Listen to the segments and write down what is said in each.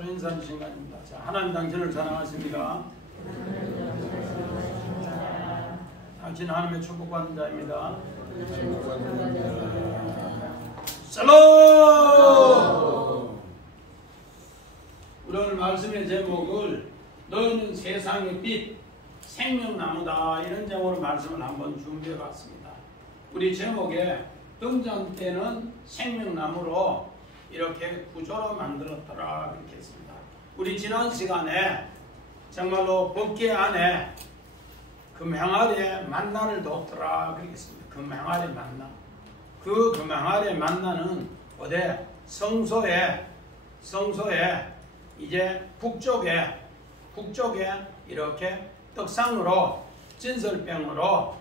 서로 인사하는 시간입니다. 자, 하나님 당신을 사랑하십니까? 당신 하나님의 축복받는 자입니다. 샬롬! 우리 오늘 말씀의 제목을 너희는 세상의 빛, 생명나무다, 이런 제목으로 말씀을 한번 준비해 봤습니다. 우리 제목에 등잔 때는 생명나무로 이렇게 구조로 만들었더라 이렇게 했습니다. 우리 지난 시간에 정말로 법궤 안에 금행아리에 만나를 뒀더라 그렇게 했습니다. 금행아리 만나. 그 금행아리 만나는 어디 성소에 이제 북쪽에 이렇게 떡상으로 진설병으로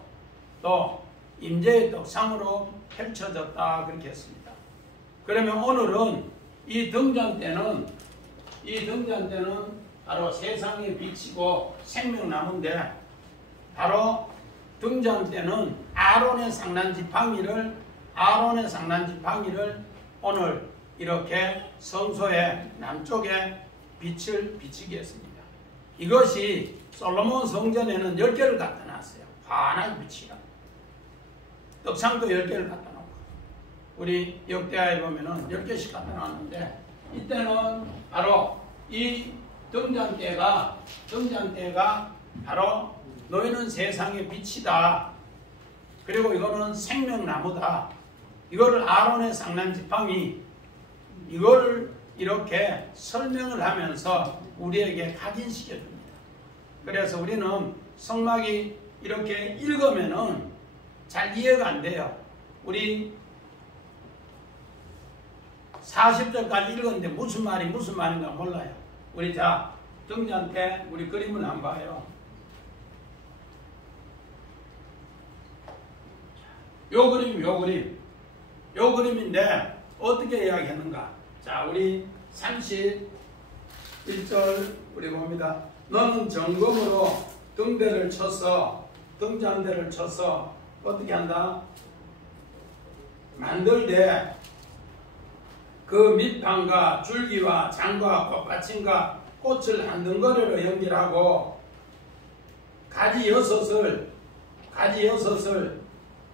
또 임재의 떡상으로 펼쳐졌다 그렇게 했습니다. 그러면 오늘은 이 등잔대는 바로 세상의 빛이고 생명나무인데, 바로 등잔대는 아론의 상난지팡이를 오늘 이렇게 성소의 남쪽에 빛을 비치게 했습니다. 이것이 솔로몬 성전에는 10개를 갖다 놨어요. 환한 빛이라. 떡상도 10개를 갖다 놓고, 우리 역대하에 보면은 10개씩 갖다 놨는데, 이때는 바로 이 등잔대가 바로 너희는 세상의 빛이다. 그리고 이거는 생명나무다. 이거를 아론의 상난지팡이, 이걸 이렇게 설명을 하면서 우리에게 각인시켜줍니다. 그래서 우리는 성막이 이렇게 읽으면은 잘 이해가 안 돼요. 우리 40절까지 읽었는데 무슨 말인가 몰라요. 우리 자, 등잔대 우리 그림을 한번 봐요. 요 그림인데 어떻게 이야기했는가? 자, 우리 31절 우리 봅니다. 너는 정금으로 등잔대를 쳐서 어떻게 한다? 만들되 그 밑판과 줄기와 장과 꽃받침과 꽃을 한 덩어리로 연결하고 가지 여섯을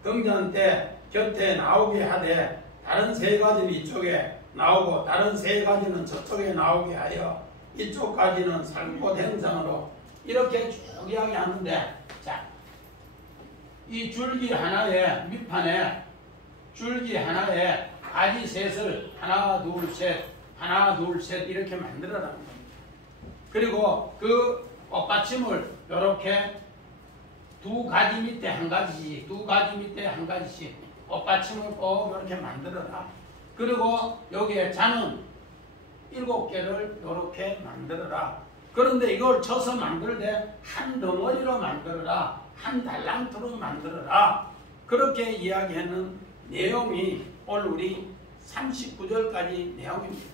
등잔대 곁에 나오게 하되, 다른 3가지는 이쪽에 나오고 다른 3가지는 저쪽에 나오게 하여 이쪽까지는 살꽃 행상으로 이렇게 쭉 이야기하는데, 자, 이 줄기 하나에 밑판에 줄기 하나에 가지 셋을 하나 둘 셋 이렇게 만들어라는 겁니다. 그리고 그 꽃받침을 이렇게 2가지 밑에 한 가지씩 꽃받침을 꼭 이렇게 만들어라. 그리고 여기에 잔은 7개를 이렇게 만들어라. 그런데 이걸 쳐서 만들 때 한 덩어리로 만들어라, 한 달란트로 만들어라. 그렇게 이야기하는 내용이 오늘 우리 39절까지 내용입니다.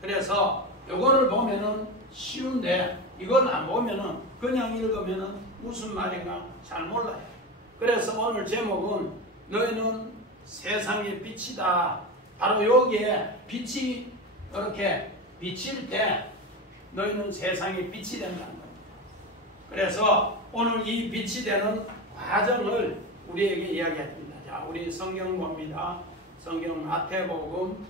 그래서 이거를 보면은 쉬운데, 이걸 안 보면은 그냥 읽으면은 무슨 말인가 잘 몰라요. 그래서 오늘 제목은 너희는 세상의 빛이다. 바로 여기에 빛이 이렇게 비칠 때 너희는 세상의 빛이 된다는 겁니다. 그래서 오늘 이 빛이 되는 과정을 우리에게 이야기합니다. 자, 우리 성경 봅니다. 성경 마태복음.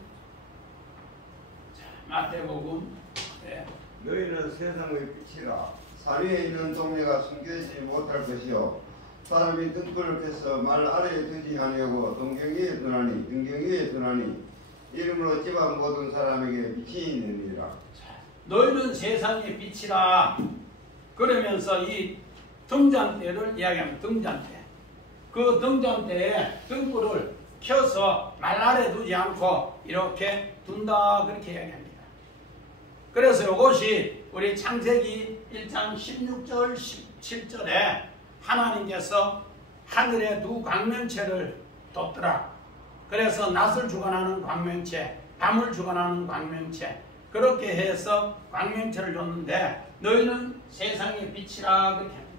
네. 너희는 세상의 빛이라. 산 위에 있는 동네가 숨겨지지 못할 것이요, 사람이 등불을 켜서 말 아래에 두지 아니하고 등경 위에 두나니 이름으로 집안 모든 사람에게 빛이 있느니라. 너희는 세상의 빛이라. 그러면서 이 등잔대를 이야기합니다. 등잔대. 그 등잔대에 등불을 켜서 말 아래 두지 않고 이렇게 둔다 그렇게 이야기합니다. 그래서 이것이 우리 창세기 1장 16절 17절에 하나님께서 하늘에 2 광명체를 뒀더라. 그래서 낮을 주관하는 광명체, 밤을 주관하는 광명체, 그렇게 해서 광명체를 줬는데 너희는 세상의 빛이라 그렇게 합니다.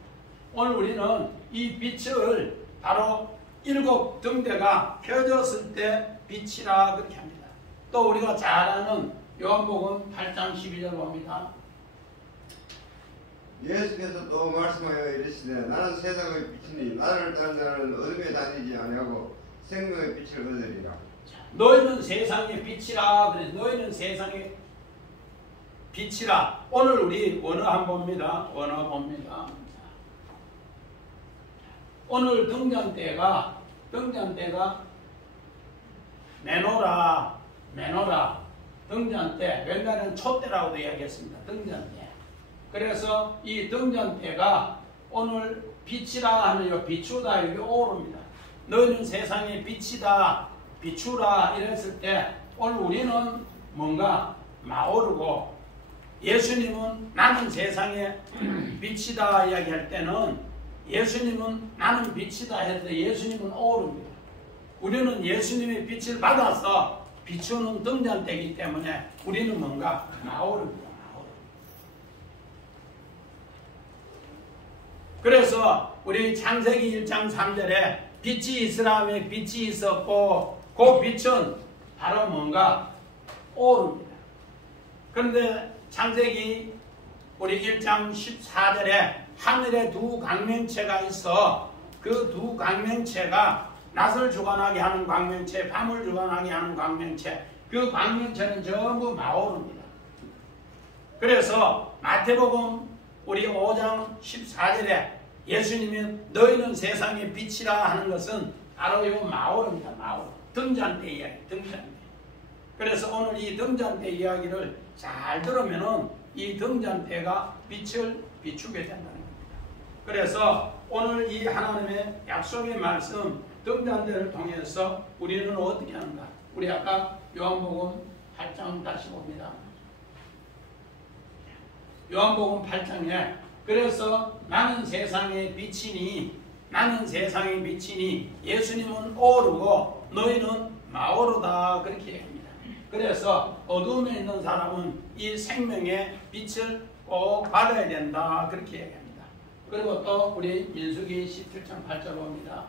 오늘 우리는 이 빛을 바로 7 등대가 펴졌을 때 빛이라 그렇게 합니다. 또 우리가 잘 아는 요한복음 8장 12절 봅니다. 예수께서 또 말씀하여 이르시되 나는 세상의 빛이니 나를 따르는 자는 어둠에 다니지 아니하고 생명의 빛을 얻으리라. 너희는 세상의 빛이라. 그래, 너희는 세상의 빛이라. 오늘 우리 원어 한번 봅니다. 원어 봅니다. 오늘 등잔대가 메노라 등잔대, 옛날에는 촛대라고도 이야기했습니다. 등잔대. 그래서 이 등잔대가 오늘 빛이라 하면 비추다 이게 오릅니다. 너희는 세상의 빛이다, 비추라 이랬을 때 오늘 우리는 뭔가 마오르고, 예수님은 나는 세상의 빛이다 이야기할 때는 예수님은 나는 빛이다 해서 예수님은 오릅니다. 우리는 예수님의 빛을 받아서 비추는 등잔대이기 때문에 우리는 뭔가 마오릅니다. 그래서 우리 창세기 1장 3절에 빛이 있으라며 빛이 있었고 그 빛은 바로 뭔가 오릅니다. 그런데 창세기 우리 1장 14절에 하늘에 두 광명체가 있어 그 두 광명체가 낮을 주관하게 하는 광명체, 밤을 주관하게 하는 광명체, 그 광명체는 전부 마오릅니다. 그래서 마태복음 우리 5장 14절에 예수님이 너희는 세상의 빛이라 하는 것은 바로 이 마오릅니다. 마오. 등잔대 이야기, 등잔대. 그래서 오늘 이 등잔대 이야기를 잘 들으면은 이 등잔대가 빛을 비추게 된다는 겁니다. 그래서 오늘 이 하나님의 약속의 말씀, 등잔대를 통해서 우리는 어떻게 하는가? 우리 아까 요한복음 8장 다시 봅니다. 요한복음 8장에 그래서 나는 세상의 빛이니 예수님은 오르고 너희는 마오르다 그렇게 얘기합니다. 그래서 어둠에 있는 사람은 이 생명의 빛을 꼭 받아야 된다 그렇게 얘기합니다. 그리고 또 우리 민수기 17장 8절 봅니다.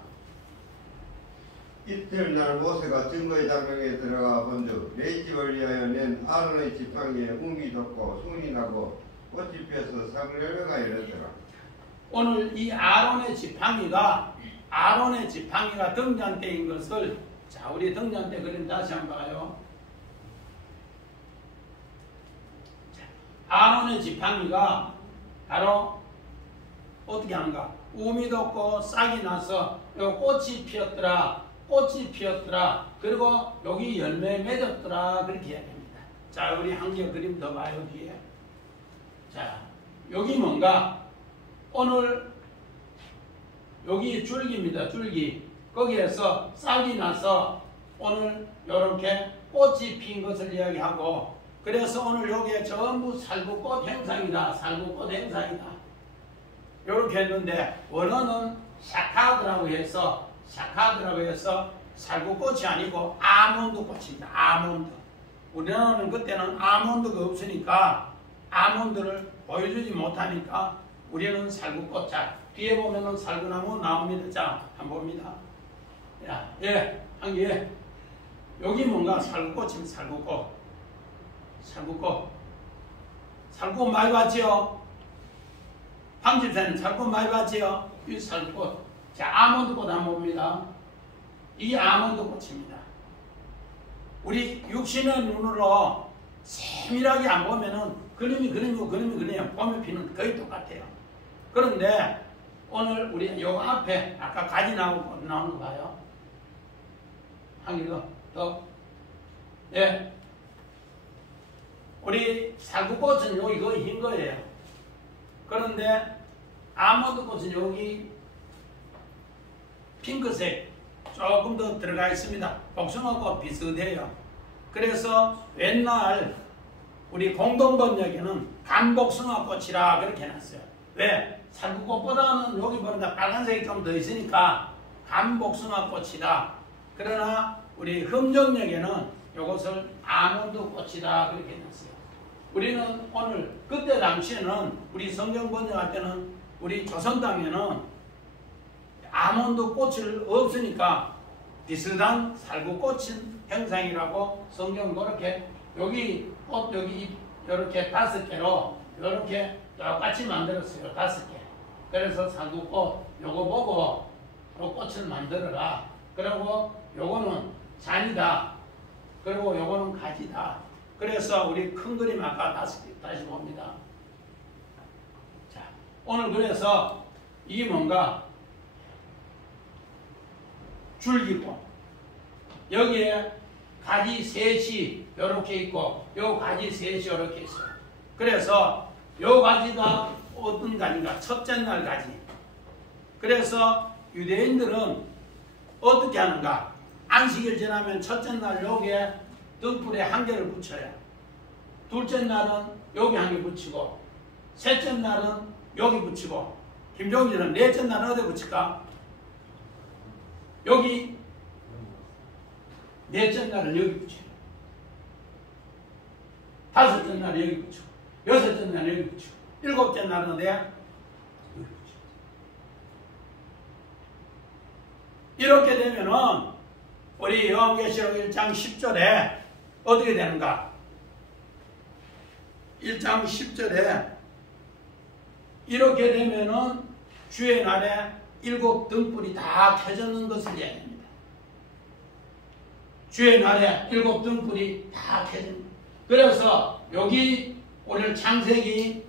이튿날 모세가 증거의 장막에 들어가 본즉 내 집을 위하여 낸 아론의 지팡이에 움이 돋고 순이 나고 꽃이 피어서 상렬매가 열렸더라. 오늘 이 아론의 지팡이가 등잔대인 것을, 자 우리 등잔대 그림 다시 한번 봐요. 아론의 지팡이가 바로 어떻게 하는가? 우미 돋고 싹이 나서 꽃이 피었더라. 그리고 여기 열매 맺었더라. 그렇게 이야기합니다. 자, 우리 한 개 그림 더 봐요, 뒤에. 자, 여기 뭔가, 오늘, 여기 줄기입니다, 줄기. 거기에서 싹이 나서 오늘 이렇게 꽃이 핀 것을 이야기하고, 그래서 오늘 여기에 전부 살구꽃 행상이다. 이렇게 했는데, 원어는 샤카드라고 해서 살구꽃이 아니고 아몬드 꽃입니다. 아몬드. 우리나라는 그때는 아몬드가 없으니까 아몬드를 보여주지 못하니까 우리는 살구꽃. 자, 뒤에 보면은 살구나무 나옵니다. 자, 한번 봅니다. 야, 예, 한 개. 여기 뭔가 살구꽃입니다. 살구꽃 많이 봤지요? 황집사님 살구꽃 많이 봤지요? 이 살구꽃. 자, 아몬드꽃 한번 봅니다. 이 아몬드꽃입니다. 우리 육신의 눈으로 세밀하게 안 보면은 그림이 보면 피는 거의 똑같아요. 그런데 오늘 우리 요 앞에 아까 가지 나오는 거 봐요. 한 개 더. 예. 우리 살구꽃은 여기 거의 흰 거예요. 그런데 아몬드꽃은 여기 핑크색 조금 더 들어가 있습니다. 복숭아꽃 비슷해요. 그래서 옛날 우리 공동번역에는 간복숭아꽃이라 그렇게 해놨어요. 왜? 살구꽃보다는 여기 보니까 빨간색이 좀 더 있으니까 간복숭아꽃이다. 그러나 우리 흠정역에는 이것을 아몬드꽃이다 그렇게 해놨어요. 우리는 오늘 그때 당시에는 우리 성경 번역할 때는 우리 조선 땅에는 아몬드 꽃을 없으니까 비슷한 살구꽃인 형상이라고 성경 그렇게 여기 꽃 여기 이렇게 5개로 이렇게 똑같이 만들었어요. 5개. 그래서 상두꽃 요거 보고 요 꽃을 만들어라. 그리고 요거는 잔이다. 그리고 요거는 가지다. 그래서 우리 큰 그림 아까 5개 다시 봅니다. 자, 오늘 그래서 이게 뭔가 줄기고 여기에 가지 셋이 이렇게 있고 요 가지 셋이 이렇게 있어요. 그래서 요 가지가 어떤 가지인가? 첫째 날 가지. 그래서 유대인들은 어떻게 하는가? 안식일 지나면 첫째 날 여기에 등불에 한 개를 붙여요. 둘째 날은 여기 한 개 붙이고 셋째 날은 여기 붙이고 김종진은 넷째 날은 어디 붙일까? 여기 넷째 날은 여기 붙여요. 다섯째 날은 여기 붙이고 여섯째 날은 여기 붙이고 일곱째 날은 어디야? 여기 붙이고. 이렇게 되면은 우리 요한계시록 1장 10절에 어떻게 되는가? 1장 10절에 이렇게 되면은 주의 날에 7 등불이 다 켜졌는 것을 얘기합니다. 주의 날에 7 등불이 다 켜집니다. 그래서 여기 오늘 창세기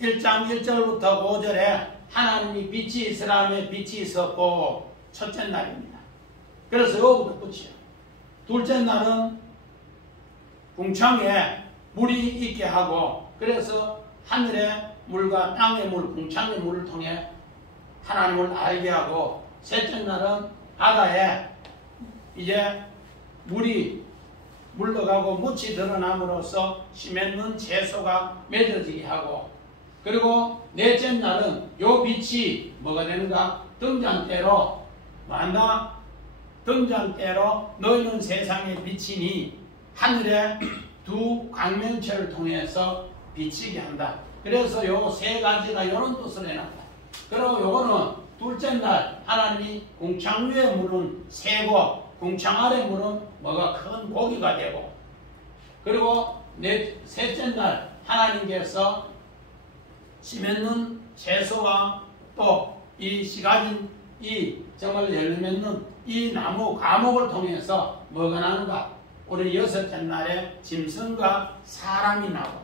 1장 1절부터 5절에 하나님이 빛이 있으라며 빛이 있었고 첫째 날입니다. 그래서 여기부터 끝이에요. 둘째 날은 궁창에 물이 있게 하고 그래서 하늘의 물과 땅의 물, 궁창의 물을 통해 하나님을 알게 하고 셋째 날은 바다에 이제 물이 물러가고 묻이 드러남으로써 심했는 채소가 맺어지게 하고 그리고 넷째 날은 요 빛이 뭐가 되는가? 등잔대로 뭐한다? 등잔대로 너희는 세상의 빛이니 하늘의 두 광명체를 통해서 비치게 한다. 그래서 요 세 가지가 이런 뜻을 해놨다. 그리고 요거는 둘째 날 하나님이 궁창 위에 물은 새고 궁창 아래 물은 뭐가 큰 고기가 되고 그리고 셋째 날 하나님께서 심했는 채소와 또 이 씨가진 이 정말 열매맺는 이 나무 과목을 통해서 뭐가 나는가? 우리 여섯째 날에 짐승과 사람이 나고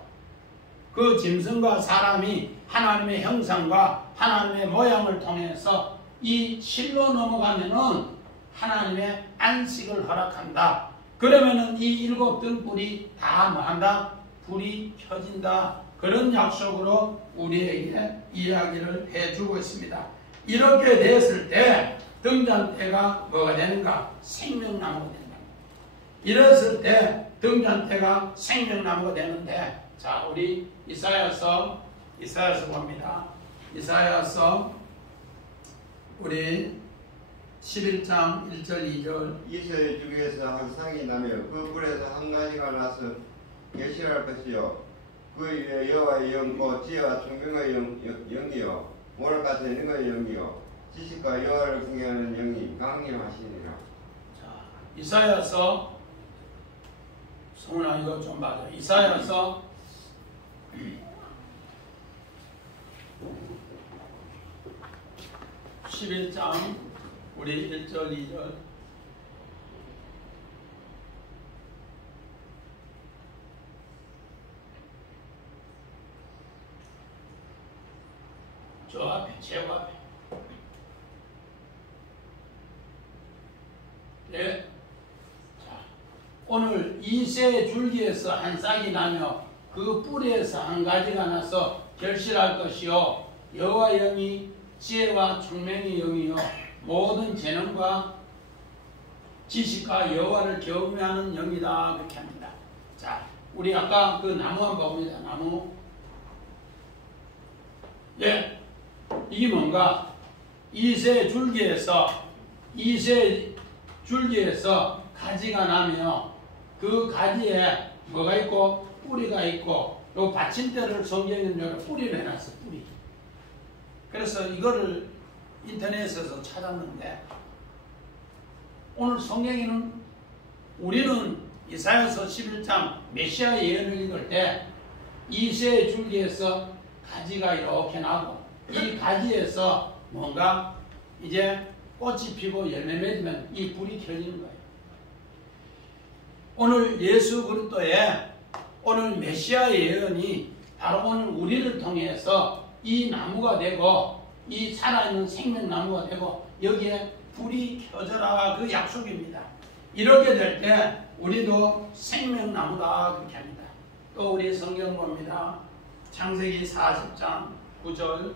그 짐승과 사람이 하나님의 형상과 하나님의 모양을 통해서 이 실로 넘어가면은 하나님의 안식을 허락한다. 그러면은 이 7 등불이 다 뭐한다? 불이 켜진다. 그런 약속으로 우리에게 이야기를 해주고 있습니다. 이렇게 됐을 때 등잔대가 뭐가 되는가? 생명나무가 된다. 이랬을 때 등잔대가 생명나무가 되는데 자 우리 이사야서 봅니다. 이사야서 우리 11장 1절 2절 이스라엘 중에서 한 쌍이 나며 그 뿔에서 한 가지가 나서 계시할 것이요 그 위에 여호와의 영 곧 지혜와 총명의 영이요 모랄 같은 능의 영이요 지식과 여호와를 궁예하는 영이 강림하시니라. 자 이사야서 성훈아 이거 좀 봐줘. 이사야서 11장 우리 1절 2절 저 앞에 제고 앞에 네. 자, 오늘 이새 줄기에서 한 싹이 나며 그 뿌리에서 한 가지가 나서 결실할 것이요 여호와 영이 지혜와 총명의 영이요 모든 재능과 지식과 여호와를 경외하는 영이다 그렇게 합니다. 자, 우리 아까 그 나무 한번 봅니다. 나무. 네. 이게 뭔가 이새 줄기에서 가지가 나며 그 가지에 뭐가 있고 뿌리가 있고 요 받침대를 성경에는 뿌리를 해놨어. 뿌리. 그래서 이거를 인터넷에서 찾았는데 오늘 성경에는 우리는 이사야서 11장 메시아 예언을 읽을 때 이새의 줄기에서 가지가 이렇게 나고 이 가지에서 뭔가 이제 꽃이 피고 열매 맺으면 이 불이 켜지는 거예요. 오늘 예수 그리스도의 오늘 메시아 예언이 바로 오늘 우리를 통해서 이 나무가 되고 이 살아있는 생명나무가 되고 여기에 불이 켜져라 그 약속입니다. 이렇게 될 때 우리도 생명나무다 그렇게 합니다. 또 우리 성경 봅니다. 창세기 40장 9절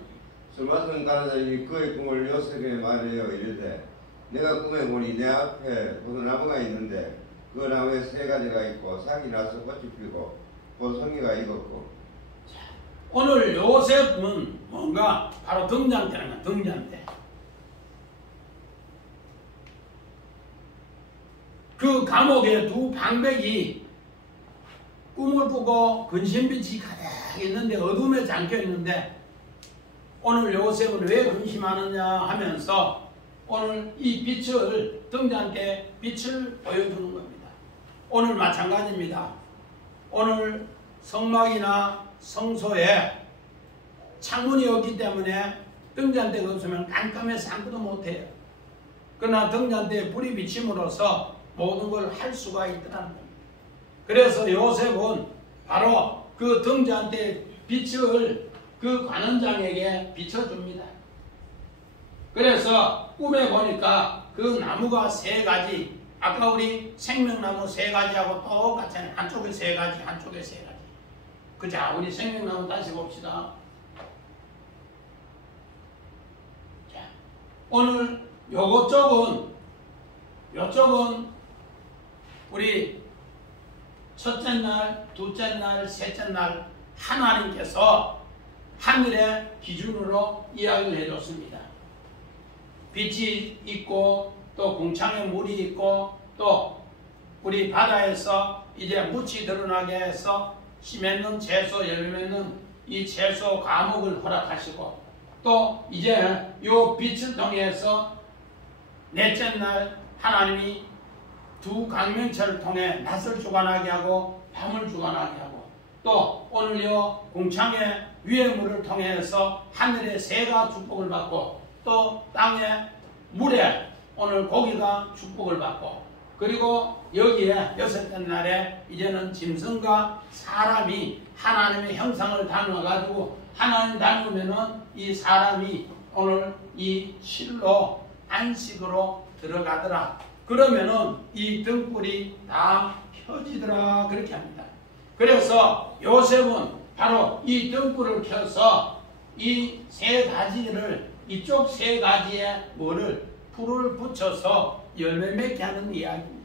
술 마시는 가르자니 그의 꿈을 요셉에 말하여 이르되 내가 꿈에 보니 내 앞에 포도나무가 있는데 그 나무에 세 가지가 있고 싹이 나서 꽃이 피고 보송이가 익었고. 오늘 요셉은 뭔가 바로 등잔대라는 거야. 등잔대. 그 감옥에 두 방백이 꿈을 꾸고 근심빛이 가득 있는데 어둠에 잠겨 있는데 오늘 요셉은 왜 근심하느냐 하면서 오늘 이 빛을 등잔대 빛을 보여주는 겁니다. 오늘 마찬가지입니다. 오늘 성막이나 성소에 창문이 없기 때문에 등잔대가 없으면 깜깜해서 아무도 못해요. 그러나 등잔대에 불이 비침으로써 모든 걸 할 수가 있더라는 겁니다. 그래서 요셉은 바로 그 등잔대 빛을 그 관원장에게 비춰줍니다. 그래서 꿈에 보니까 그 나무가 세 가지, 아까 우리 생명나무 세 가지하고 똑같잖아요. 한쪽에 세 가지, 한쪽에 세 가지. 그자, 우리 생명나무 다시 봅시다. 자, 오늘 요쪽은 우리 첫째 날, 둘째 날, 셋째 날 하나님께서 하늘의 기준으로 이야기를 해줬습니다. 빛이 있고 또 궁창에 물이 있고 또 우리 바다에서 이제 묻이 드러나게 해서 씨 맺는 채소, 열매 맺는 이 채소 과목을 허락하시고 또 이제 요 빛을 통해서 넷째 날 하나님이 두 강명체를 통해 낮을 주관하게 하고 밤을 주관하게 하고 또 오늘 요 궁창의 위의 물을 통해서 하늘의 새가 축복을 받고 또 땅의 물에 오늘 고기가 축복을 받고 그리고 여기에 여섯째 날에 이제는 짐승과 사람이 하나님의 형상을 닮아가지고 하나님 닮으면은 이 사람이 오늘 이 실로 안식으로 들어가더라. 그러면은 이 등불이 다 켜지더라 그렇게 합니다. 그래서 요셉은 바로 이 등불을 켜서 이 세 가지를 이쪽 세 가지에 뭐를 불을 붙여서 열매 맺게 하는 이야기입니다.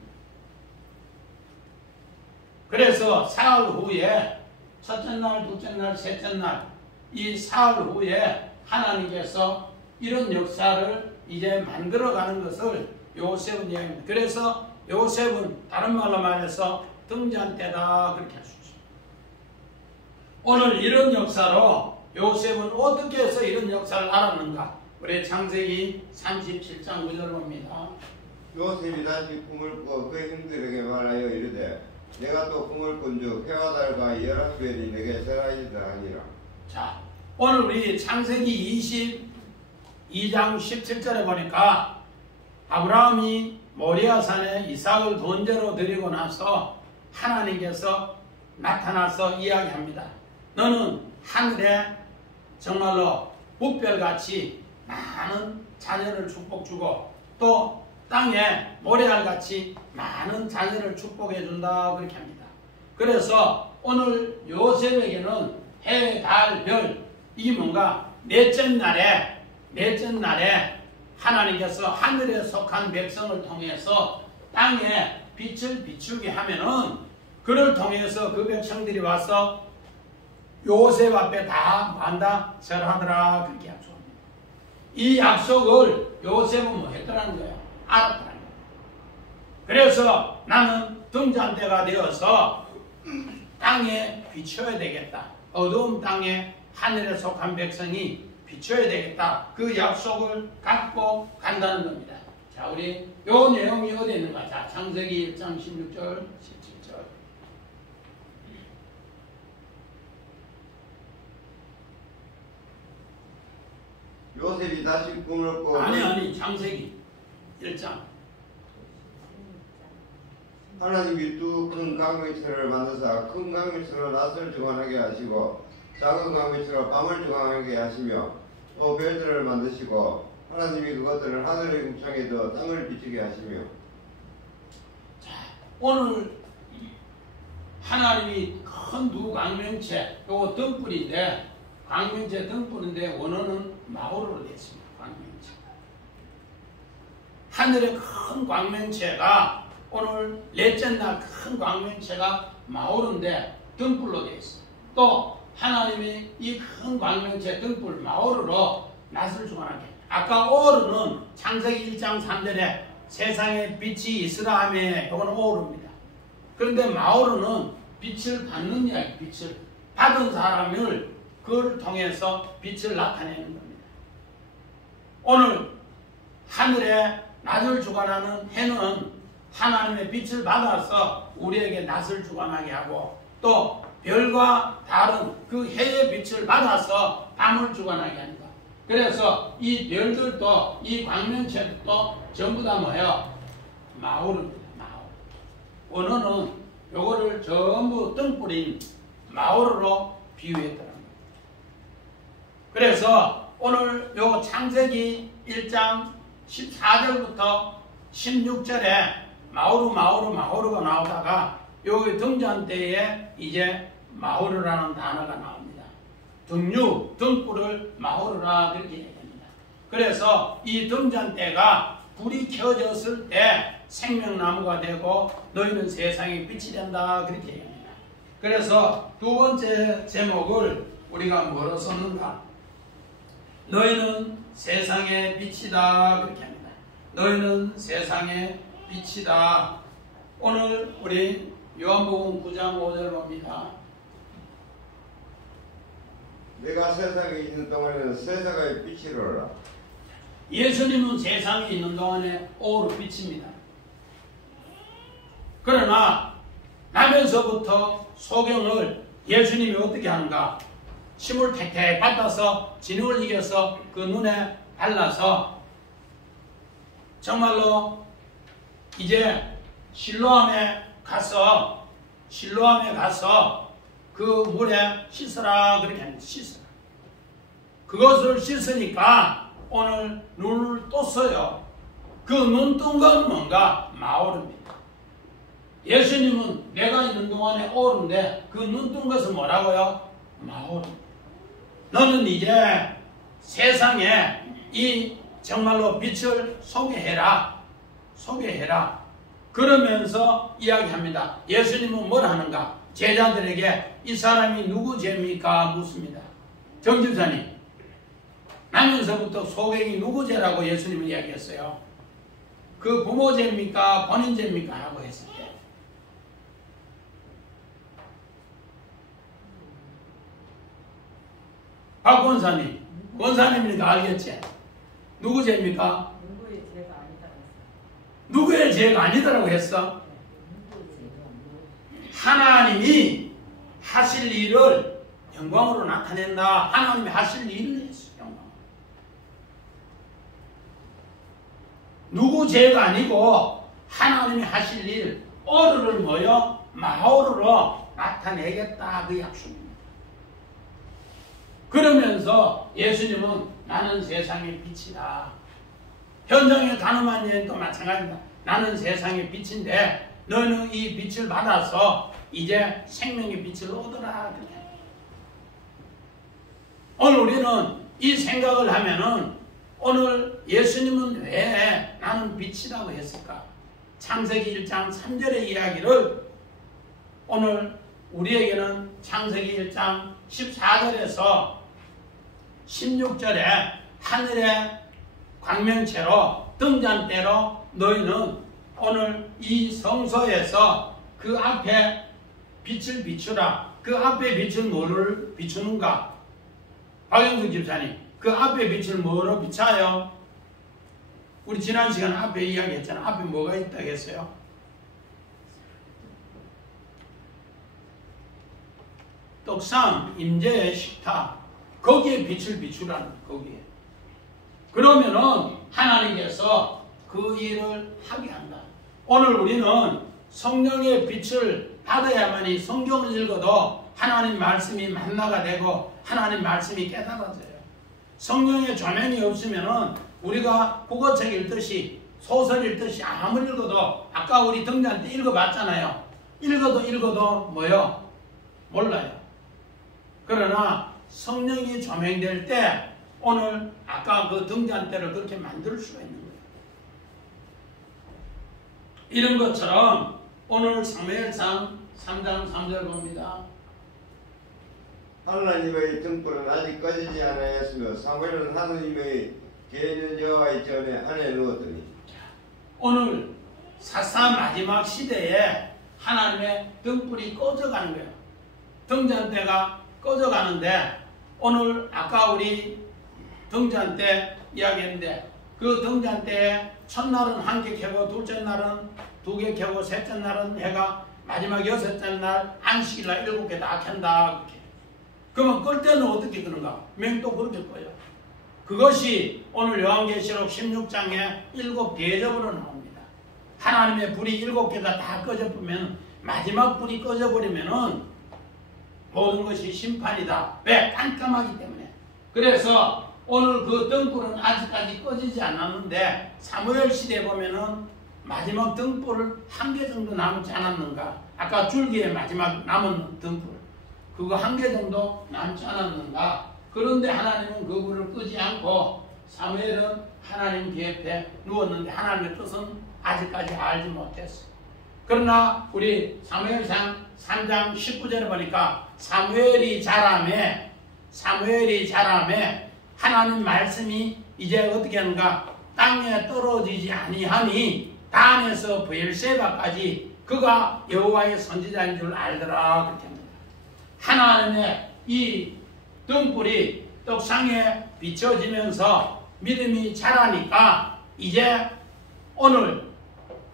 그래서 사흘 후에 첫째 날, 둘째 날, 셋째 날 이 사흘 후에 하나님께서 이런 역사를 이제 만들어가는 것을 요셉은 이야기합니다. 그래서 요셉은 다른 말로 말해서 등잔대다 그렇게 할 수 있습니다. 오늘 이런 역사로 요셉은 어떻게 해서 이런 역사를 알았는가? 우리 창세기 37장 9절 봅니다. 요셉이 다시 꿈을 꾸어 그 형들에게 말하여 이르되 내가 또 꿈을 꾼즉 해와 달과 11별이 내게 살아있다 하니라. 자, 오늘 우리 창세기 22장 17절에 보니까 아브라함이 모리아산에 이삭을 번제로 드리고 나서 하나님께서 나타나서 이야기합니다. 너는 하늘에 정말로 묵별같이 많은 자녀를 축복주고 또 땅에 모래알같이 많은 자녀를 축복해준다 그렇게 합니다. 그래서 오늘 요셉에게는 해, 달, 별 이게 뭔가 넷째 날에 하나님께서 하늘에 속한 백성을 통해서 땅에 빛을 비추게 하면은 그를 통해서 그 백성들이 와서 요셉 앞에 다 만다 절하더라 그렇게 약속합니다. 이 약속을 요셉은 뭐 했더라는 거예요. 알았더라는 거예요. 그래서 나는 등잔대가 되어서 땅에 비춰야 되겠다. 어두운 땅에 하늘에 속한 백성이 비춰야 되겠다. 그 약속을 갖고 간다는 겁니다. 자, 우리 요 내용이 어디 있는가? 자, 창세기 1장 16절, 17절. 요셉이 다시 꿈을 꿔 아니 창세기 1장. 하나님이 두 큰 강물처를 만드사 큰 강물처럼 낮을 주관하게 하시고 작은 강물처럼 밤을 주관하게 하시며 또 별들을 만드시고 하나님이 그것들을 하늘의 궁창에 더 땅을 비추게 하시며. 자, 오늘 하나님이 큰 두 광명체, 요거 등불인데 광명체 등불인데 원어는 마오르로 되어 있습니다. 광명체. 하늘의 큰 광명체가 오늘 넷째 날 큰 광명체가 마오르인데 등불로 되어 있습니다. 또 하나님이 이 큰 광명체 등불 마오르로 낯을 주관하게. 아까 오르는 창세기 1장 3절에 세상에 빛이 있으라 하며 이건 오르입니다. 그런데 마오르는 빛을 받는 이야기, 빛을 받은 사람을 그걸 통해서 빛을 나타내는 겁니다. 오늘 하늘에 낯을 주관하는 해는 하나님의 빛을 받아서 우리에게 낯을 주관하게 하고 또 별과 다른 그 해의 빛을 받아서 밤을 주관하게 합니다. 그래서 이 별들도 이 광명체도 전부 다 뭐예요? 마오르입니다. 마오르. 원어는 요거를 전부 등불인 마오르로 비유했더랍니다. 그래서 오늘 요 창세기 1장 14절부터 16절에 마오르가 나오다가 여기 등잔 때에 이제 마오르라는 단어가 나옵니다. 등류, 등불을 마오르라 그렇게 얘기합니다. 그래서 이 등잔 때가 불이 켜졌을 때 생명나무가 되고 너희는 세상의 빛이 된다 그렇게 얘기합니다. 그래서 두 번째 제목을 우리가 뭐로 썼는가? 너희는 세상의 빛이다 그렇게 합니다. 너희는 세상의 빛이다. 오늘 우리 요한복음 9장 5절 봅니다. 내가 세상에 있는 동안에는 세상의 빛이로라. 예수님은 세상에 있는 동안에 오로 빛입니다. 그러나 나면서부터 소경을 예수님이 어떻게 하는가? 침을 택택 받아서 진흙을 이겨서 그 눈에 발라서 정말로 이제 실로암에 가서 그 물에 씻으라 그렇게 합니다. 씻으라. 그것을 씻으니까 오늘 눈을 떴어요. 그 눈 뜬 건 뭔가? 마오르입니다. 예수님은 내가 있는 동안에 오르인데 그 눈 뜬 것은 뭐라고요? 마오르. 너는 이제 세상에 이 정말로 빛을 소개해라. 그러면서 이야기합니다. 예수님은 뭘 하는가? 제자들에게 이 사람이 누구 죄입니까? 묻습니다. 정집사님, 나면서부터 소경이 누구 죄라고 예수님은 이야기했어요? 그 부모 죄입니까? 본인 죄입니까? 하고 했을 때 박 권사님, 권사님이니까 알겠지? 누구 죄입니까? 누구의 죄가 아니다라고 했어? 하나님이 하실 일을 영광으로 나타낸다. 하나님이 하실 일을 했어. 영광. 누구 죄가 아니고 하나님이 하실 일, 오르를 뭐요? 마오르로 나타내겠다. 그 약속입니다. 그러면서 예수님은 나는 세상의 빛이다. 현장에 가늠한 여인도 마찬가지입니다. 나는 세상의 빛인데 너는 이 빛을 받아서 이제 생명의 빛을 얻어라. 오늘 우리는 이 생각을 하면은 오늘 예수님은 왜 나는 빛이라고 했을까? 창세기 1장 3절의 이야기를 오늘 우리에게는 창세기 1장 14절에서 16절에 하늘의 광명체로 등잔대로 너희는 오늘 이 성소에서 그 앞에 빛을 비추라. 그 앞에 빛을 뭐를 비추는가? 박영수 집사님, 그 앞에 빛을 뭐로 비춰요? 우리 지난 시간 앞에 이야기했잖아. 앞에 뭐가 있다고 했어요? 떡상, 임재의 식탁, 거기에 빛을 비추라는 거기에. 그러면은 하나님께서 그 일을 하게 한다. 오늘 우리는 성령의 빛을 받아야만이 성경을 읽어도 하나님 말씀이 만나가 되고 하나님 말씀이 깨달아져요. 성령의 조명이 없으면은 우리가 국어책 읽듯이 소설 읽듯이 아무리 읽어도 아까 우리 등잔 때 읽어봤잖아요. 읽어도 뭐요? 몰라요. 그러나 성령이 조명될 때 오늘 아까 그 등잔대를 그렇게 만들 수가 있는 거예요. 이런 것처럼 오늘 사무엘상 3장 3절 봅니다. 하나님의 등불은 아직 꺼지지 않았으며 사무엘은 하나님의 계는 여호와의 전에 안에 누웠더니. 오늘 사사 마지막 시대에 하나님의 등불이 꺼져가는 거예요. 등잔대가 꺼져가는데 오늘 아까 우리 등잔대 이야기했는데 그 등잔대에 첫날은 한 개 켜고 둘째 날은 두 개 켜고 셋째 날은 해가 마지막 여섯째 날 안식일날 7개 다 켠다. 그렇게. 그러면 끌 때는 어떻게 그런가? 맹도 그렇게 꺼요. 그것이 오늘 요한계시록 16장에 7대접으로 나옵니다. 하나님의 불이 7개가 다 꺼져버리면 마지막 불이 꺼져버리면은 모든 것이 심판이다. 왜? 깜깜하기 때문에. 그래서 오늘 그 등불은 아직까지 꺼지지 않았는데 사무엘 시대에 보면은 마지막 등불을 1개 정도 남지 않았는가? 아까 줄기에 마지막 남은 등불 그거 1개 정도 남지 않았는가? 그런데 하나님은 그 불을 끄지 않고 사무엘은 하나님 곁에 누웠는데 하나님의 뜻은 아직까지 알지 못했어. 그러나 우리 사무엘상 3장 19절에 보니까 사무엘이 자라매 하나님 말씀이 이제 어떻게 하는가? 땅에 떨어지지 아니하니 단에서 브엘세바까지 그가 여호와의 선지자인 줄 알더라. 그렇게 합니다. 하나님의 이 등불이 떡상에 비춰지면서 믿음이 자라니까 이제 오늘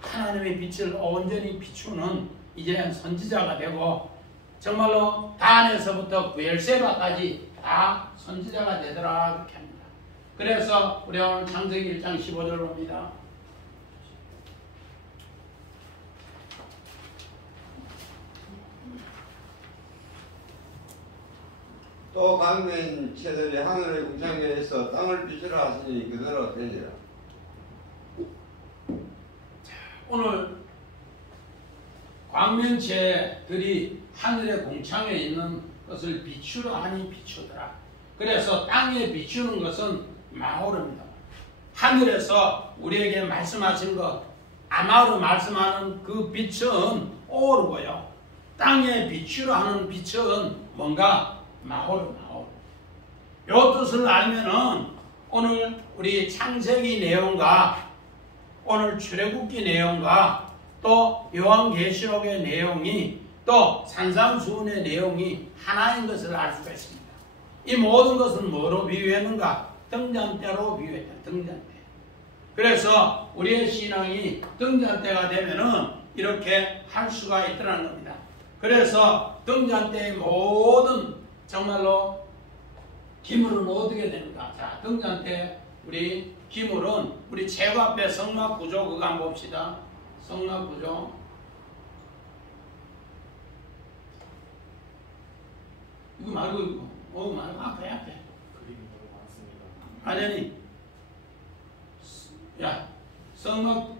하나님의 빛을 온전히 비추는 이제 선지자가 되고 정말로 단에서부터 브엘세바까지 다 선지자가 되더라. 그렇게 합니다. 그래서 우리 오늘 창세기 1장 15절 봅니다. 또 강된 채들이 하늘의 궁창에서 땅을 비추라 하시니 그대로 되니라. 오늘 광명체들이 하늘의 공창에 있는 것을 비추라 하니 비추더라. 그래서 땅에 비추는 것은 마오르입니다. 하늘에서 우리에게 말씀하신 것, 아마로 말씀하는 그 빛은 오르고요. 땅에 비추라 하는 빛은 뭔가 마오르. 요 뜻을 알면은 오늘 우리 창세기 내용과 오늘 출애굽기 내용과 또 요한계시록의 내용이 또 산상수훈의 내용이 하나인 것을 알 수가 있습니다. 이 모든 것은 뭐로 비유했는가? 등잔대로 비유했다. 등잔대. 그래서 우리의 신앙이 등잔대가 되면은 이렇게 할 수가 있더라는 겁니다. 그래서 등잔대의 모든 정말로 기물은 어떻게 되는가? 자, 등잔대 우리 기물은 우리 최고 앞에 성막 구조 그거 한번 봅시다. 성막 구조. 이거 말고 이거. 말고 앞에. 그림이 너무 많습니다. 아니. 야, 성막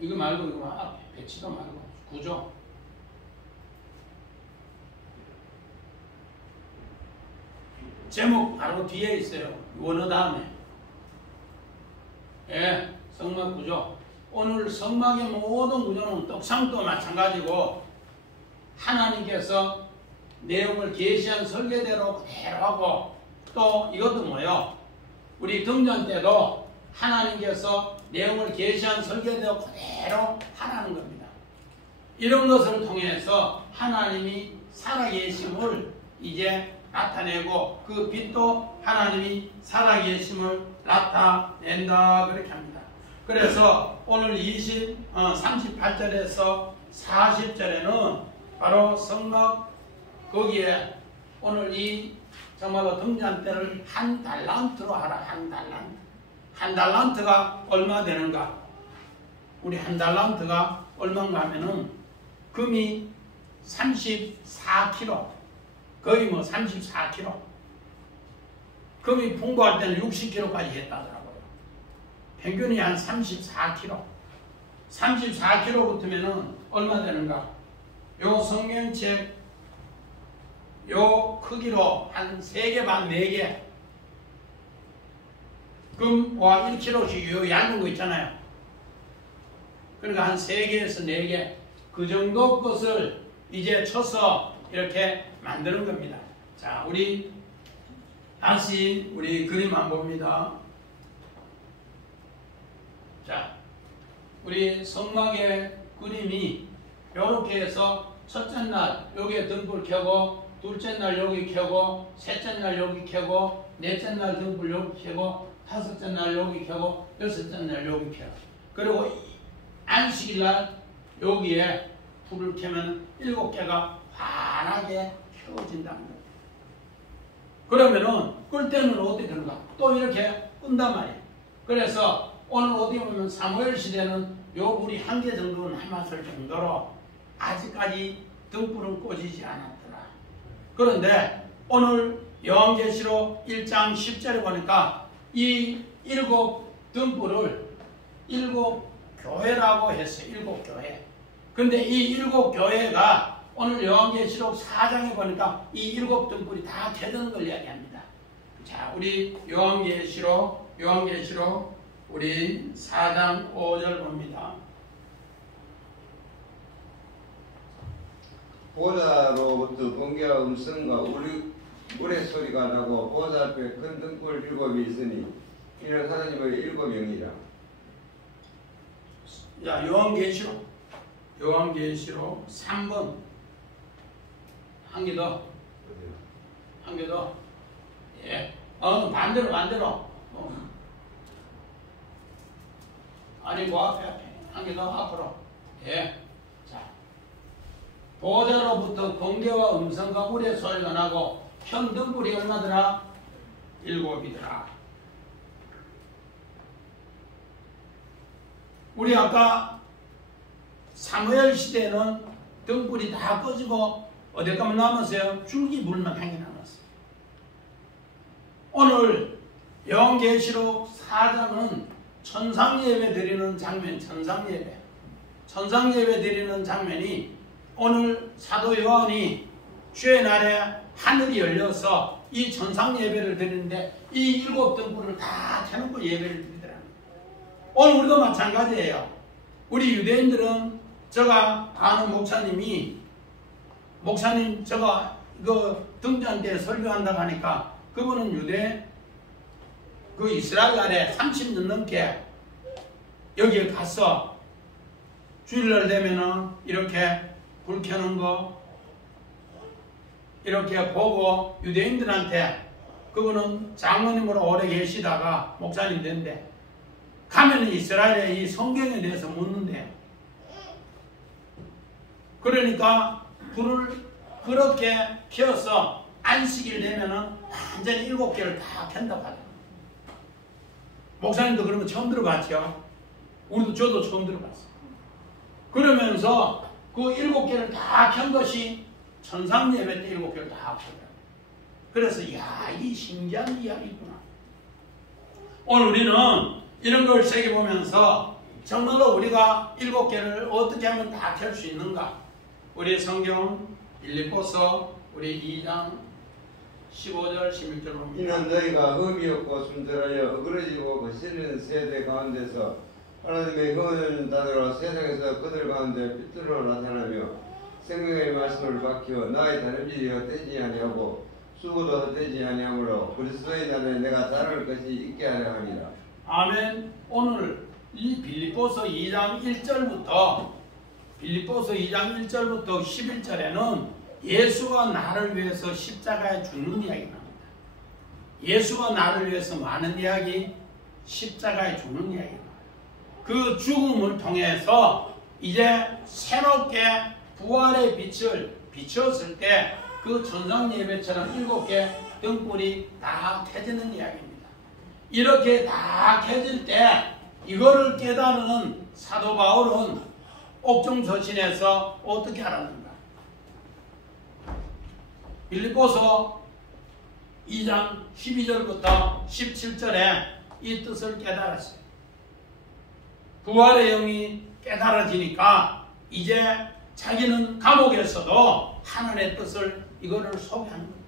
이거 말고 이거 앞에 배치도 말고 구조. 제목 바로 뒤에 있어요. 원어 다음에. 예, 성막 구조. 오늘 성막의 모든 구조는 떡상도 마찬가지고 하나님께서 내용을 계시한 설계대로 그대로 하고 또 이것도 뭐예요? 우리 등잔대도 하나님께서 내용을 계시한 설계대로 그대로 하라는 겁니다. 이런 것을 통해서 하나님이 살아계심을 이제 나타내고 그 빛도 하나님이 살아계심을 나타낸다 그렇게 합니다. 그래서 오늘 38절에서 40절에는 바로 성막 거기에 오늘 이 정말로 등잔대를 한 달란트로 하라. 한 달란트가 얼마 되는가? 우리 한 달란트가 얼마인가 하면은 금이 34kg, 거의 뭐 34kg. 금이 풍부할 때는 60kg까지 했다더라고요. 평균이 한 34kg. 34kg 붙으면은 얼마 되는가? 요 성경책 요 크기로 한 3개 반 4개. 금와 1kg씩 요 얇은 거 있잖아요. 그러니까 한 3개에서 4개. 그 정도 것을 이제 쳐서 이렇게 만드는 겁니다. 자, 우리 다시 우리 그림 한번 봅니다. 자, 우리 성막의 그림이 이렇게 해서 첫째 날 여기에 등불 켜고, 둘째 날 여기 켜고, 셋째 날 여기 켜고, 넷째 날 등불 여기 켜고, 다섯째 날 여기 켜고, 여섯째 날 여기 켜고, 그리고 안식일 날 여기에 불을 켜면 7개가 환하게 켜진다는 거예요. 그러면은 끌 때는 어떻게 되는가? 또 이렇게 끈단 말이에요. 그래서 오늘 어디 보면 사무엘 시대는 요 불이 1개 정도 남았을 정도로 아직까지 등불은 꺼지지 않았더라. 그런데 오늘 요한계시록 1장 10절에 보니까 이 7 등불을 7 교회라고 했어요. 7 교회. 근데 이 7 교회가 오늘 요한계시록 4장에 보니까 이 7 등불이 다 켜지는 걸 이야기합니다. 자, 우리 요한계시록 우리 4장 5절 봅니다. 보좌로부터 번개와 음성과 물의 소리가 나고 보좌 앞에 큰 등불 7이 있으니 이는 하나님의 7영이라. 자, 요한계시록 3번 한 개 더. 한 개 더. 예. 반대로. 아니, 뭐 앞에. 한 개 더 앞으로. 예. 자. 보좌로부터 번개와 음성과 물의 소리가 나고 현 등불이 얼마더라? 7이더라. 우리 아까 사무엘 시대는 등불이 다 꺼지고 어디까지 남았어요? 줄기불만 한 개 남았어요. 오늘 요한계시록 4장은 천상예배 드리는 장면, 천상예배 드리는 장면이 오늘 사도 요한이 주의 날에 하늘이 열려서 이 천상예배를 드리는데 이 7 등불을 다 켜놓고 예배를 드리더라고요. 오늘 우리도 마찬가지예요. 우리 유대인들은 제가 아는 목사님 제가 이거 등잔 때 설교한다고 하니까 그분은 그 이스라엘 나라에 30년 넘게 여기에 가서 주일날 되면은 이렇게 불 켜는 거 이렇게 보고 유대인들한테 그분은 장로님으로 오래 계시다가 목사님 된대. 가면은 이스라엘의 이 성경에 대해서 묻는데요. 그러니까 불을 그렇게 켜서 안식일 되면은 완전히 7개를 다 켠다고 하죠. 목사님도 그런 거 처음 들어봤죠? 저도 처음 들어봤어요. 그러면서 그 7개를 다 켠 것이 천상예배 때 7개를 다 켜요. 그래서 이 신기한 이야기구나. 오늘 우리는 이런 걸 새겨보면서 정말로 우리가 7개를 어떻게 하면 다 켤 수 있는가? 우리 성경 빌립보서 우리 2장 15절 16절 봅니다. 이는 너희가 흠이 없고 순결하여 어그러지고 거스르는 세대 가운데서 하나님의 형을 따르러 세상에서 그들 가운데 빛으로 나타나며 생명의 말씀을 밝혀 나의 다름질이 되지 아니하고 수고도 되지 아니하므로 그리스도의 날에 내가 다룰 것이 있게 하려 함이라. 아멘. 오늘 이 빌립보서 2장 1절부터 11절에는 예수가 나를 위해서 십자가에 죽는 이야기 나옵니다. 예수가 나를 위해서 많은 이야기, 십자가에 죽는 이야기 나옵니다. 그 죽음을 통해서 이제 새롭게 부활의 빛을 비추었을 때 그 천상 예배처럼 7개 등불이 다 켜지는 이야기입니다. 이렇게 다 켜질 때 이거를 깨달은 사도 바울은 옥중서신에서 어떻게 알았는가? 빌립보서 2장 12절부터 17절에 이 뜻을 깨달았어요. 부활의 영이 깨달아지니까 이제 자기는 감옥에서도 하나님의 뜻을 이거를 소개하는 겁니다.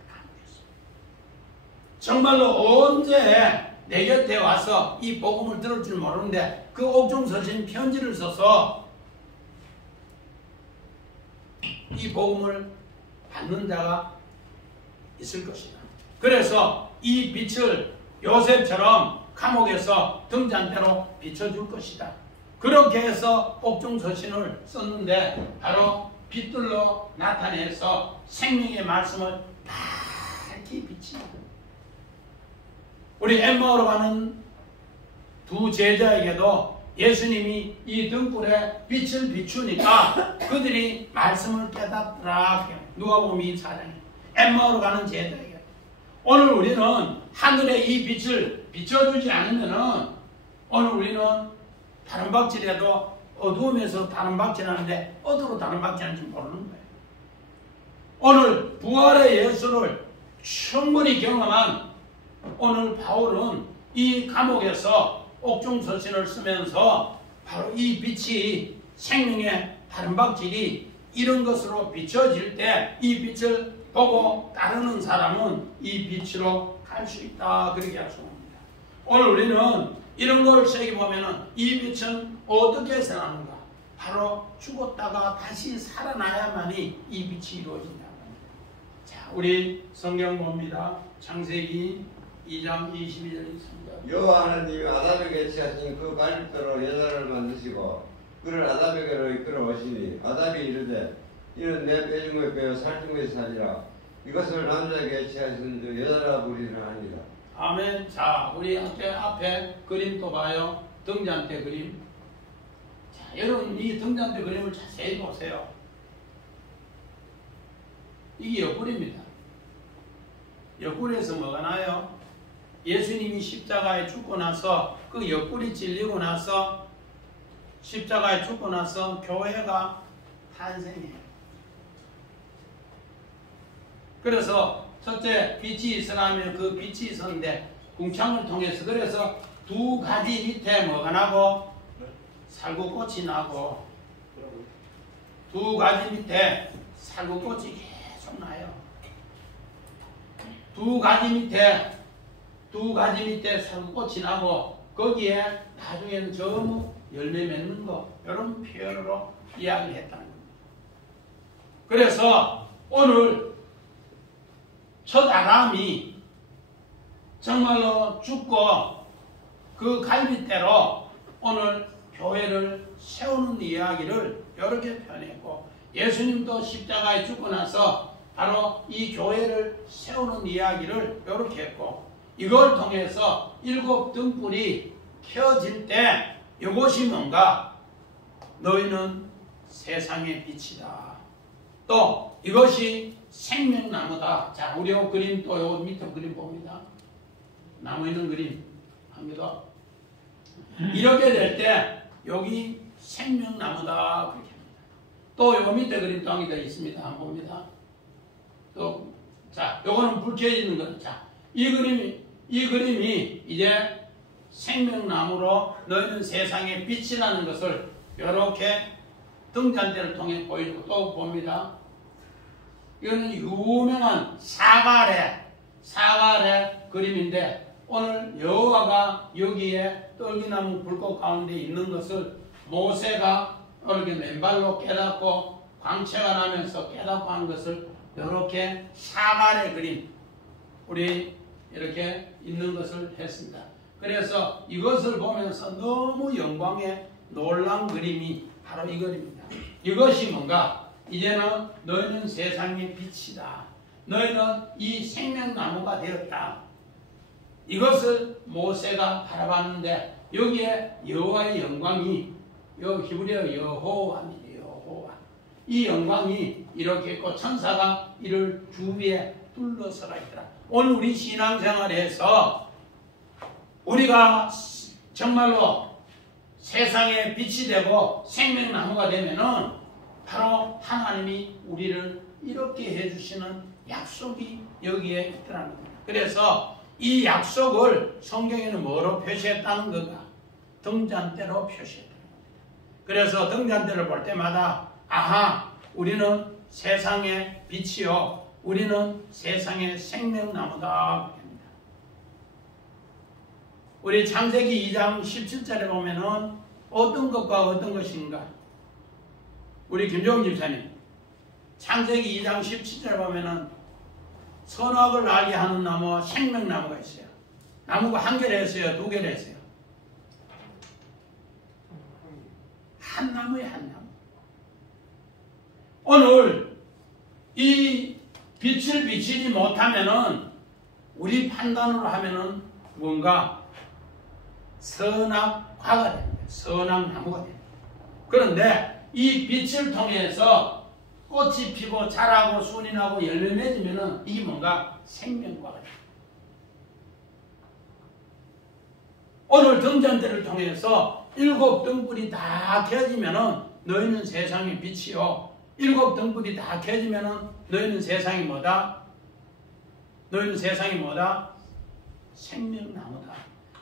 정말로 언제 내 곁에 와서 이 복음을 들을 줄 모르는데 그 옥중서신 편지를 써서 이 복음을 받는 자가 있을 것이다. 그래서 이 빛을 요셉처럼 감옥에서 등잔대로 비춰줄 것이다. 그렇게 해서 옥중서신을 썼는데 바로 빛들로 나타내서 생명의 말씀을 밝히 비칩니다. 우리 엠마오로 가는 두 제자에게도 예수님이 이 등불에 빛을 비추니까 그들이 말씀을 깨닫더라. 누가복음 24장에 엠마오로 가는 제자에게 오늘 우리는 하늘에 이 빛을 비춰주지 않으면은 오늘 우리는 다른 박질해도 어두움에서 다른 박질하는데 어디로 다른 박질하는지 모르는 거예요. 오늘 부활의 예수를 충분히 경험한 오늘 바울은 이 감옥에서 옥중서신을 쓰면서 바로 이 빛이 생명의 다른 박질이 이런 것으로 비춰질 때 이 빛을 보고 따르는 사람은 이 빛으로 갈 수 있다. 그렇게 약속합니다. 오늘 우리는 이런 걸 새겨보면 이 빛은 어떻게 생각하는가? 바로 죽었다가 다시 살아나야만이 이 빛이 이루어진다는 겁니다. 자, 우리 성경 봅니다. 창세기 2장 22절 있습니다. 여호와 하나님이 아담에게 취하신 그 갈빗대로 여자를 만드시고 그를 아담에게로 이끌어 오시니 아담이 이르되 이는 내 빼짐의 빼어 살림의 살이라 이것을 남자에게 취하신 여자라 부리는 아니라. 아멘. 자, 우리 앞에 그림 또 봐요. 등잔대 그림. 자, 여러분 이 등잔대 그림을 자세히 보세요. 이게 옆구리입니다. 옆구리에서 뭐가 나요? 예수님이 십자가에 죽고 나서 그 옆구리 찔리고 나서 십자가에 죽고 나서 교회가 탄생해요. 그래서 첫째 빛이 있으라면 그 빛이 있었는데 궁창을 통해서 그래서 두 가지 밑에 뭐가 나고 살구꽃이 나고 두 가지 밑에 살구꽃이 계속 나요. 두 가지 밑에 살구꽃이 나고 거기에 나중에는 전부 열매 맺는 거 이런 표현으로 이야기했다는 겁니다. 그래서 오늘 첫 아담이 정말로 죽고 그 갈빗대로 오늘 교회를 세우는 이야기를 이렇게 표현했고 예수님도 십자가에 죽고 나서 바로 이 교회를 세우는 이야기를 이렇게 했고 이걸 통해서 7 등불이 켜질 때 이것이 뭔가 너희는 세상의 빛이다. 또 이것이 생명나무다. 자, 우리 그림 또 요 밑에 그림 봅니다. 나무 있는 그림 합니다. 이렇게 될 때 여기 생명나무다. 그렇게 합니다. 또 요 밑에 그림 또 한 개 더 있습니다. 한번 봅니다. 또, 자, 요거는 불 켜지는 거. 자, 이 그림이 이제 생명나무로 너희는 세상의 빛이라는 것을 이렇게 등잔대를 통해 보여주고 또 봅니다. 이거는 유명한 사갈의 그림인데 오늘 여호와가 여기에 떨기나무 불꽃 가운데 있는 것을 모세가 이렇게 맨발로 깨닫고 광채가 나면서 깨닫고 한 것을 이렇게 사갈의 그림 우리 이렇게 있는 것을 했습니다. 그래서 이것을 보면서 너무 영광의 놀라운 그림이 바로 이 그림입니다. 이것이 뭔가 이제는 너희는 세상의 빛이다. 너희는 이 생명나무가 되었다. 이것을 모세가 바라봤는데 여기에 여호와의 영광이 히브리어 여호와입니다. 여호와. 이 영광이 이렇게 있고 천사가 이를 주위에 둘러서가 있더라. 오늘 우리 신앙생활에서 우리가 정말로 세상에 빛이 되고 생명나무가 되면은 바로 하나님이 우리를 이렇게 해주시는 약속이 여기에 있더라는 겁니다. 그래서 이 약속을 성경에는 뭐로 표시했다는 건가? 등잔대로 표시했다는 겁니다. 그래서 등잔대를 볼 때마다 아하, 우리는 세상의 빛이요, 우리는 세상의 생명나무다. 우리 창세기 2장 17절에 보면은 어떤 것과 어떤 것인가? 우리 김종훈 집사님, 창세기 2장 17절에 보면은 선악을 알게 하는 나무와 생명나무가 있어요. 나무가 한 개를 했어요? 두 개를 했어요? 한 나무에 한 나무. 오늘 이 빛을 비치지 못하면은 우리 판단으로 하면은 뭔가 선악과가 됩니다. 선악나무가 됩니다. 그런데 이 빛을 통해서 꽃이 피고 자라고 순이 나고 열매 맺으면은 이게 뭔가 생명과가 됩니다. 오늘 등잔대를 통해서 7 등불이 다 켜지면은 너희는 세상의 빛이요. 7 등불이 다 켜지면은 너희는 세상이 뭐다? 너희는 세상이 뭐다? 생명나무다.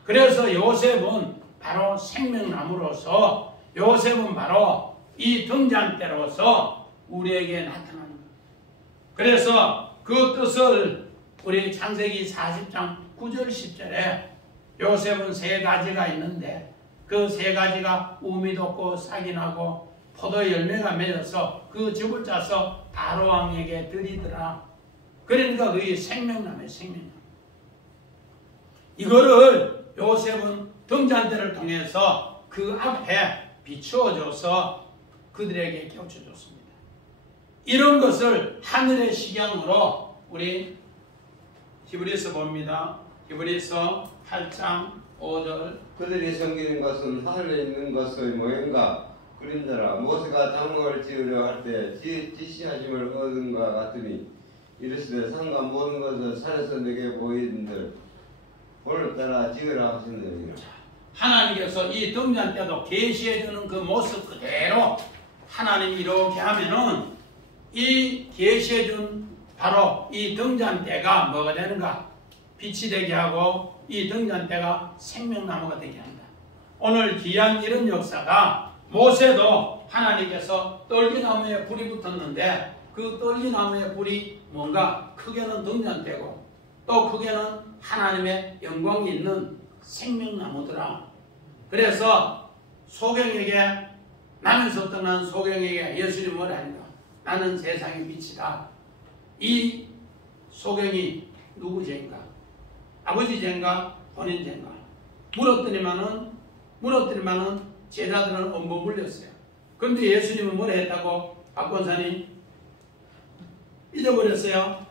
그래서 요셉은 바로 생명나무로서, 요셉은 바로 이 등잔대로서 우리에게 나타나는 거예요. 그래서 그 뜻을 우리 창세기 40장 9절 10절에 요셉은 3가지가 있는데 그 3가지가 우미 돋고 싹이 나고 포도 열매가 맺어서 그 즙을 짜서 바로 왕에게 드리더라. 그러니까 그게 생명나무예요. 생명나무. 이거를 요셉은 등잔대를 통해서 그 앞에 비추어줘서 그들에게 겹쳐줬습니다. 이런 것을 하늘의 식양으로 우리 히브리서 봅니다. 히브리서 8장 5절. 그들이 섬기는 것은 하늘에 있는 것의 모형과 그림자라. 모세가 장막을 지으려 할 때 지시하심을 얻은 것 같으니 이르시되 산과 모든 것을 산에서 내게 보이는들 오늘따라 지으라 하시느니라. 하나님께서 이 등잔대도 계시해주는 그 모습 그대로 하나님이 이렇게 하면은 이 계시해준 바로 이 등잔대가 뭐가 되는가? 빛이 되게 하고 이 등잔대가 생명나무가 되게 한다. 오늘 귀한 이런 역사가 모세도 하나님께서 떨기나무에 불이 붙었는데 그 떨기나무의 불이 뭔가 크게는 등잔대고 또 크게는 하나님의 영광이 있는 생명나무더라. 그래서 소경에게 나면서 떠난 소경에게 예수님이 뭐라 하는가? 나는 세상의 빛이다. 이 소경이 누구 죄인가? 아버지 죄인가? 본인 죄인가? 물었더니만은 제자들은 엄보 물렸어요. 그런데 예수님은 뭐라 했다고? 박 권사님 잊어버렸어요.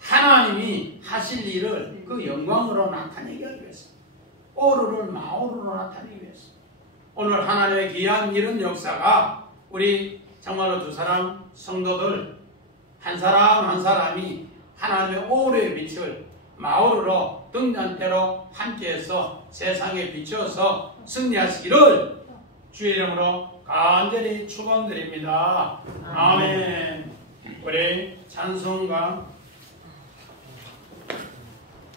하나님이 하실 일을 그 영광으로 나타내기 위해서, 오르를 마오르로 나타내기 위해서 오늘 하나님의 귀한 이런 역사가 우리 정말로 두 사람 성도들 한 사람 한 사람이 하나님의 오르의 빛을 마오르로 등잔대로 함께해서 세상에 비춰서 승리하시기를 주의 이름으로 간절히 축원드립니다. 아멘. 우리 찬송가